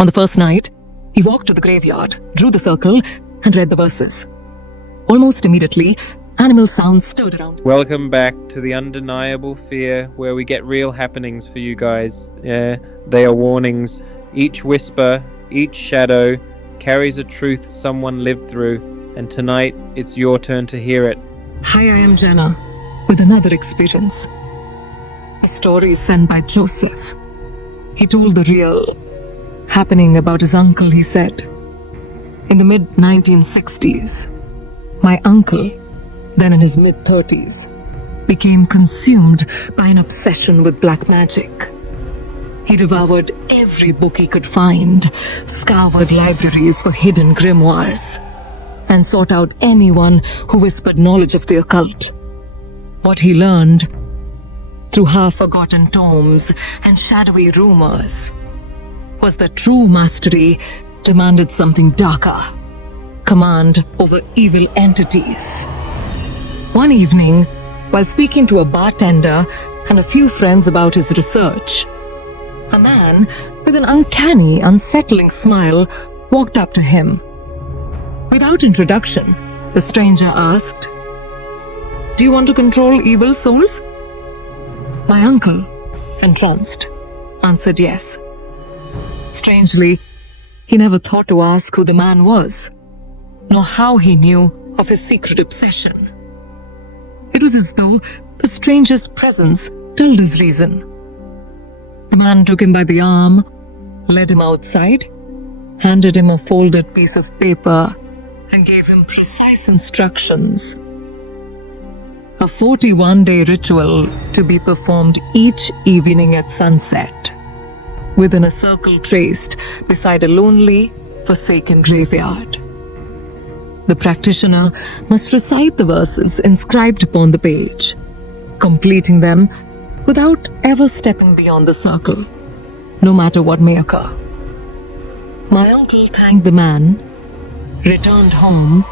On the first night, he walked to the graveyard, drew the circle, and read the verses. Almost immediately, animal sounds stirred around. Welcome back to the undeniable fear, where we get real happenings for you guys. Yeah, they are warnings. Each whisper, each shadow carries a truth someone lived through, and tonight it's your turn to hear it. Hi, I am Jenna, with another experience. The story is sent by Joseph. He told the real happening about his uncle. He said, in the mid-1960s, my uncle, then in his mid-30s, became consumed by an obsession with black magic. He devoured every book he could find, scoured libraries for hidden grimoires, and sought out anyone who whispered knowledge of the occult. What he learned, through half-forgotten tomes and shadowy rumors, was that true mastery demanded something darker, command over evil entities. One evening, while speaking to a bartender and a few friends about his research, a man with an uncanny, unsettling smile walked up to him. Without introduction, the stranger asked, "Do you want to control evil souls?" My uncle, entranced, answered yes. Strangely, he never thought to ask who the man was, nor how he knew of his secret obsession. It was as though the stranger's presence told his reason. The man took him by the arm, led him outside, handed him a folded piece of paper, and gave him precise instructions. A 41-day ritual to be performed each evening at sunset, within a circle traced beside a lonely, forsaken graveyard. The practitioner must recite the verses inscribed upon the page, completing them without ever stepping beyond the circle, no matter what may occur. My uncle thanked the man, returned home,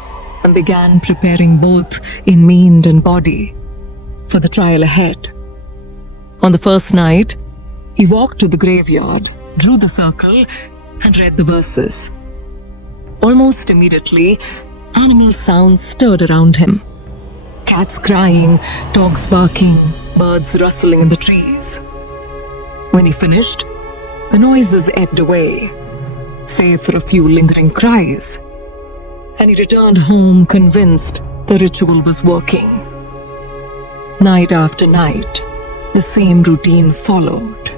and began preparing both in mind and body for the trial ahead. On the first night, he walked to the graveyard, drew the circle, and read the verses. Almost immediately, animal sounds stirred around him. Cats crying, dogs barking, birds rustling in the trees. When he finished, the noises ebbed away, save for a few lingering cries, and he returned home convinced the ritual was working. Night after night, the same routine followed.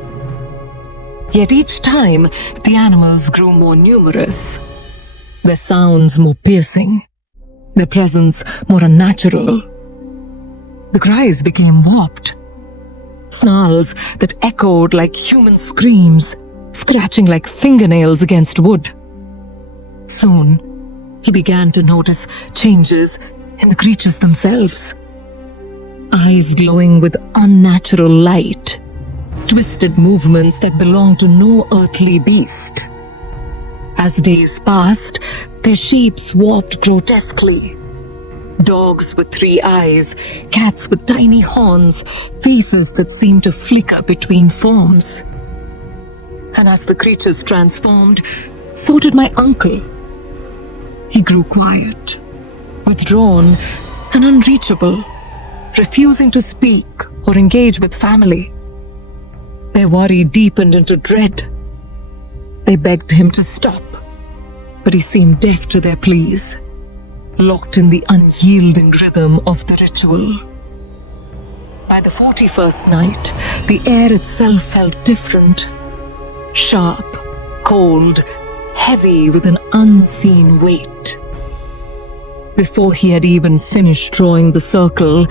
Yet each time, the animals grew more numerous, their sounds more piercing, their presence more unnatural. The cries became warped, snarls that echoed like human screams, scratching like fingernails against wood. Soon, he began to notice changes in the creatures themselves. Eyes glowing with unnatural light, twisted movements that belonged to no earthly beast. As days passed, their shapes warped grotesquely. Dogs with 3 eyes, cats with tiny horns, faces that seemed to flicker between forms. And as the creatures transformed, so did my uncle. He grew quiet, withdrawn, and unreachable, refusing to speak or engage with family. Their worry deepened into dread. They begged him to stop, but he seemed deaf to their pleas, locked in the unyielding rhythm of the ritual. By the 41st night, the air itself felt different. Sharp, cold, heavy with an unseen weight. Before he had even finished drawing the circle,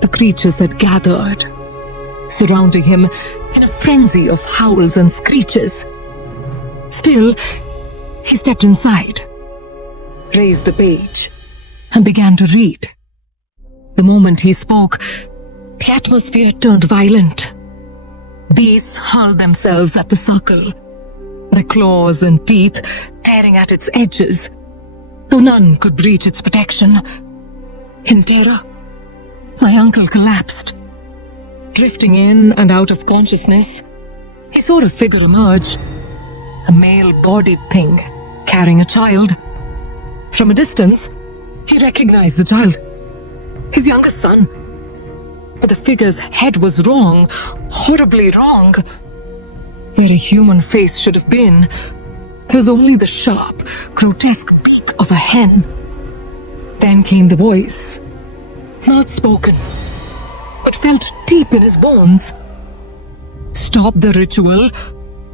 the creatures had gathered, surrounding him in a frenzy of howls and screeches. Still, he stepped inside, raised the page, and began to read. The moment he spoke, the atmosphere turned violent. Beasts hurled themselves at the circle, their claws and teeth tearing at its edges, though none could breach its protection. In terror, my uncle collapsed. Drifting in and out of consciousness, he saw a figure emerge, a male-bodied thing carrying a child. From a distance, he recognized the child, his youngest son. But the figure's head was wrong, horribly wrong. Where a human face should have been, there was only the sharp, grotesque beak of a hen. Then came the voice, not spoken, but felt deep in his bones. Stop the ritual,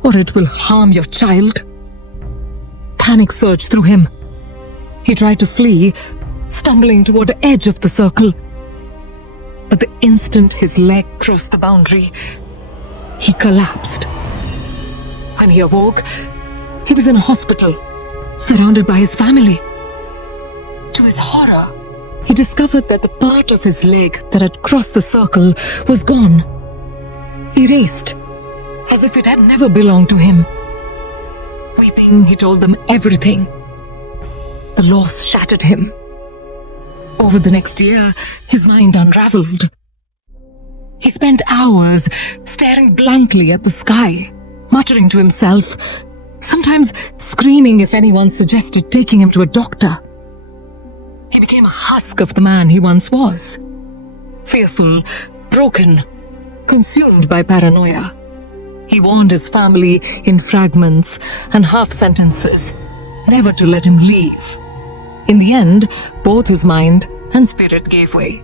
or it will harm your child. Panic surged through him. He tried to flee, stumbling toward the edge of the circle. But the instant his leg crossed the boundary, he collapsed. When he awoke, he was in a hospital, surrounded by his family. To his horror, he discovered that the part of his leg that had crossed the circle was gone, erased, as if it had never belonged to him. Weeping, he told them everything. The loss shattered him. Over the next year, his mind unraveled. He spent hours staring blankly at the sky, muttering to himself, sometimes screaming if anyone suggested taking him to a doctor. He became a husk of the man he once was. Fearful, broken, consumed by paranoia. He warned his family in fragments and half sentences, never to let him leave. In the end, both his mind and spirit gave way.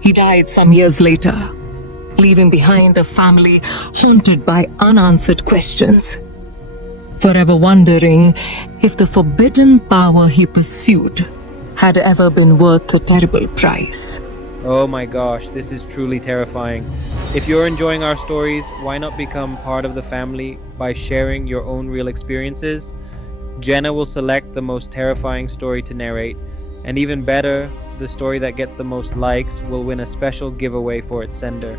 He died some years later, leaving behind a family haunted by unanswered questions, forever wondering if the forbidden power he pursued had ever been worth the terrible price. Oh my gosh, this is truly terrifying. If you're enjoying our stories, why not become part of the family by sharing your own real experiences? Jenna will select the most terrifying story to narrate, and even better, the story that gets the most likes will win a special giveaway for its sender.